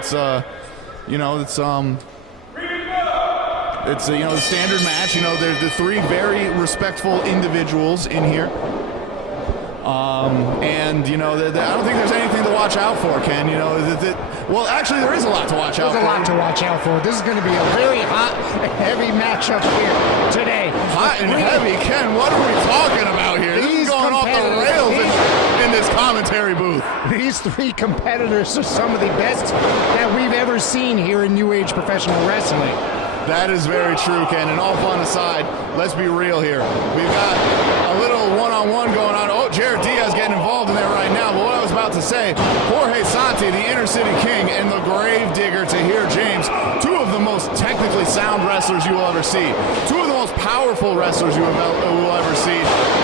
it's you know, it's you know, the standard match. You know, there's the three very respectful individuals in here. And, you know, I don't think there's anything to watch out for, Ken. You know, well, actually, there is a lot to watch out for. There's a lot to watch out for. This is going to be a very hot and heavy matchup here today. Hot and heavy? Ken, what are we talking about here? This is going off the rails in this commentary booth. These three competitors are some of the best that we've ever seen here in New Age professional wrestling. That is very true, Ken. And all fun aside, let's be real here. We've got a little one-on-one going on. Oh, Jarret Diaz getting involved in there right now. But what I was about to say, Jorge Santi, the Inner City King, and the Grave Digger Tahir James, two of the most technically sound wrestlers you will ever see. Two of the most powerful wrestlers you will ever see.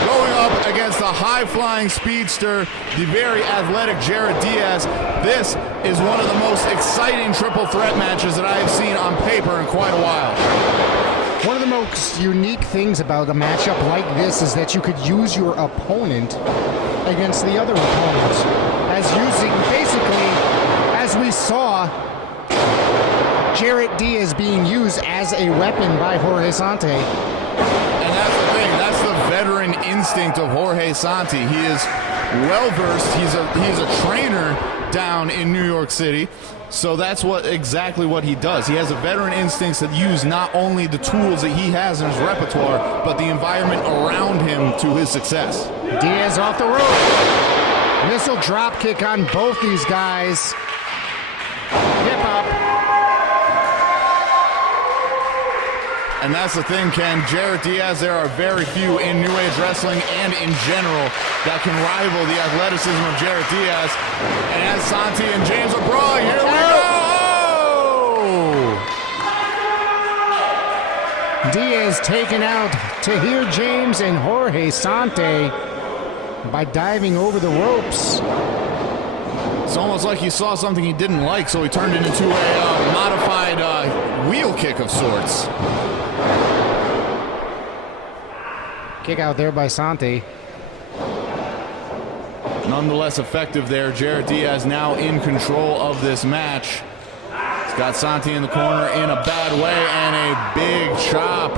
Going up against the high-flying speedster, the very athletic Jarret Diaz. This is one of the most exciting triple threat matches that I have seen on paper in quite a while. One of the most unique things about a matchup like this is that you could use your opponent against the other opponent, as using basically, as we saw, Jarret Diaz being used as a weapon by Jorge Santi. And that's the thing, that's the veteran instinct of Jorge Santi. He is well versed. He's a trainer down in New York City. So that's exactly what he does. He has a veteran instincts that use not only the tools that he has in his repertoire, but the environment around him to his success. Diaz off the rope. Missile drop kick on both these guys. Hip up. And that's the thing, Ken. Jarret Diaz, there are very few in New Age wrestling and in general that can rival the athleticism of Jarret Diaz. And as Santi and James are brawling, here we go! Diaz taking out Tahir James and Jorge Santi by diving over the ropes. It's almost like he saw something he didn't like, so he turned it into a modified wheel kick of sorts. Kick out there by Santi. Nonetheless effective there. Jarret Diaz now in control of this match. He's got Santi in the corner in a bad way and a big chop.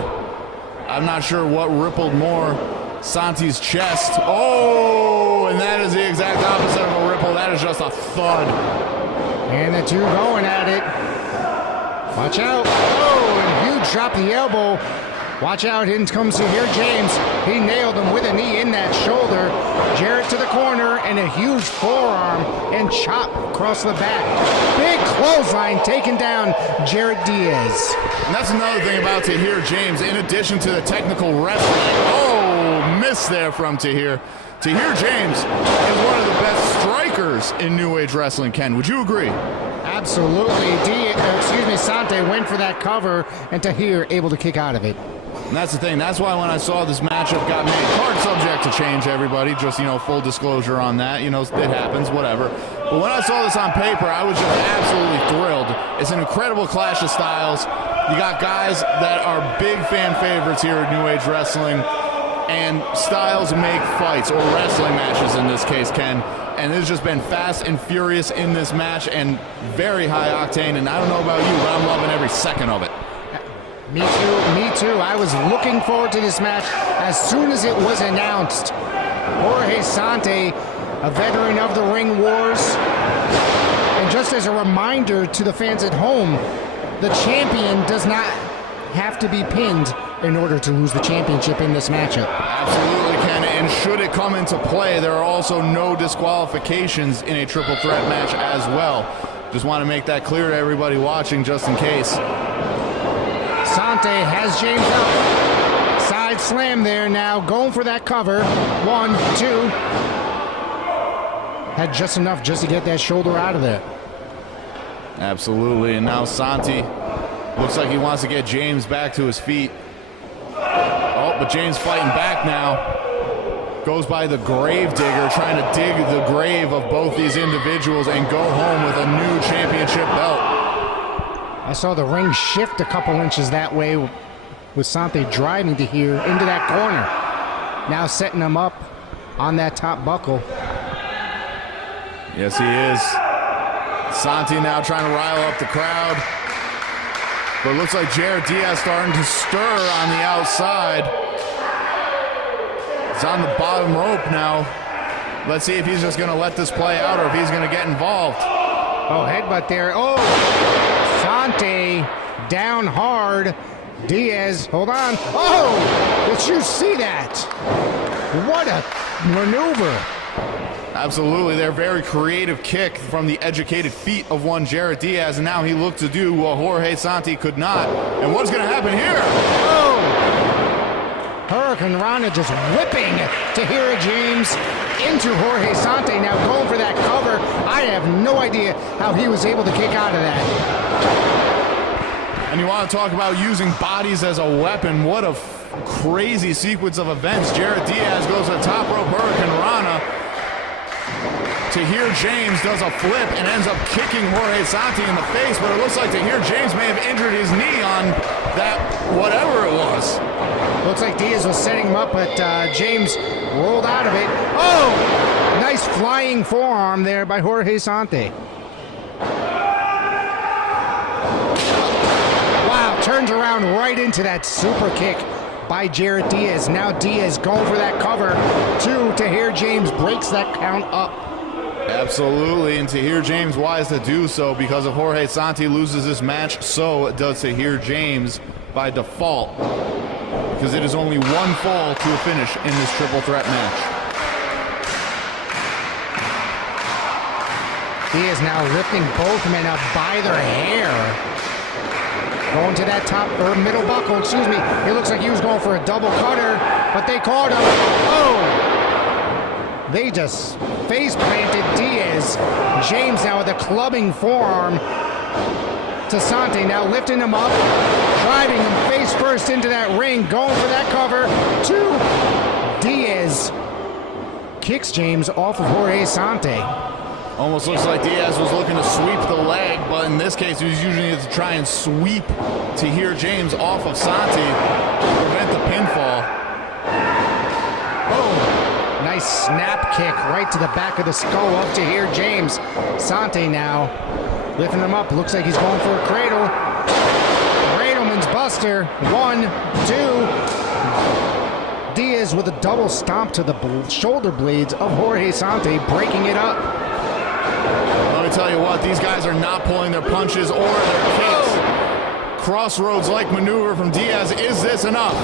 I'm not sure what rippled more. Santi's chest. Oh, and that is the exact opposite of a ripple. That is just a thud. And the two going at it. Watch out. Oh, and huge drop the elbow. Watch out, in comes Tahir James. He nailed him with a knee in that shoulder. Jarret to the corner and a huge forearm and chop across the back. Big clothesline taking down Jarret Diaz. And that's another thing about Tahir James, in addition to the technical wrestling. Oh, miss there from Tahir. Tahir James is one of the best strikers in New Age wrestling, Ken. Would you agree? Absolutely. Santi went for that cover, and Tahir able to kick out of it. And that's the thing. That's why when I saw this matchup got made, card subject to change, everybody. Just, you know, full disclosure on that. You know, it happens, whatever. But when I saw this on paper, I was just absolutely thrilled. It's an incredible clash of styles. You got guys that are big fan favorites here at New Age Wrestling, and styles make fights, or wrestling matches in this case, Ken. And it's just been fast and furious in this match and very high octane. And I don't know about you, but I'm loving every second of it. Me too. I was looking forward to this match as soon as it was announced. Jorge Santi, a veteran of the Ring Wars. And just as a reminder to the fans at home, the champion does not have to be pinned in order to lose the championship in this matchup. Absolutely, Ken. And should it come into play, there are also no disqualifications in a triple threat match as well. Just want to make that clear to everybody watching, just in case. Santi has James up. Side slam there now, going for that cover. 1, 2. Had just enough just to get that shoulder out of there. Absolutely, and now Santi looks like he wants to get James back to his feet. Oh, but James fighting back now. Goes by the Grave Digger, trying to dig the grave of both these individuals and go home with a new championship belt. I saw the ring shift a couple inches that way with Santi driving to here into that corner. Now setting him up on that top buckle. Yes, he is. Santi now trying to rile up the crowd. But it looks like Jarret Diaz starting to stir on the outside. He's on the bottom rope now. Let's see if he's just going to let this play out or if he's going to get involved. Oh, headbutt there. Oh, Santi down hard. Diaz, hold on. Oh, did you see that? What a maneuver. Absolutely, their very creative kick from the educated feet of one Jarret Diaz, and now he looked to do what Jorge Santi could not. And what's going to happen here? Oh! Hurricane Rana just whipping Tahir James into Jorge Santi, now going for that cover. I have no idea how he was able to kick out of that. And you want to talk about using bodies as a weapon. What a crazy sequence of events. Jarret Diaz goes to the top rope, Hurricane Rana. Tahir James does a flip and ends up kicking Jorge Santi in the face, but it looks like Tahir James may have injured his knee on that, whatever it was. Looks like Diaz was setting him up, but James rolled out of it. Oh! Nice flying forearm there by Jorge Santi. Wow, turns around right into that super kick by Jarret Diaz. Now Diaz going for that cover. Tahir James breaks that count up. Absolutely, and Tahir James wise to do so because if Jorge Santi loses this match, so does Tahir James by default, because it is only one fall to a finish in this triple threat match. Diaz now lifting both men up by their hair. Going to that top or middle buckle, excuse me. It looks like he was going for a double cutter, but they caught him. Oh! They just face planted Diaz. James now with a clubbing forearm to Santi, now lifting him up, driving him face first into that ring, going for that cover. Diaz kicks James off of Jorge Santi. Almost looks like Diaz was looking to sweep the leg, but in this case, he was using it to try and sweep Tahir James off of Santi to prevent the pinfall. Oh, nice snap kick right to the back of the skull of Tahir James. Santi now lifting him up. Looks like he's going for a cradle. Cradleman's buster. 1, 2. Diaz with a double stomp to the shoulder blades of Jorge Santi, breaking it up. Let me tell you what, these guys are not pulling their punches or their kicks. Crossroads-like maneuver from Diaz. Is this enough?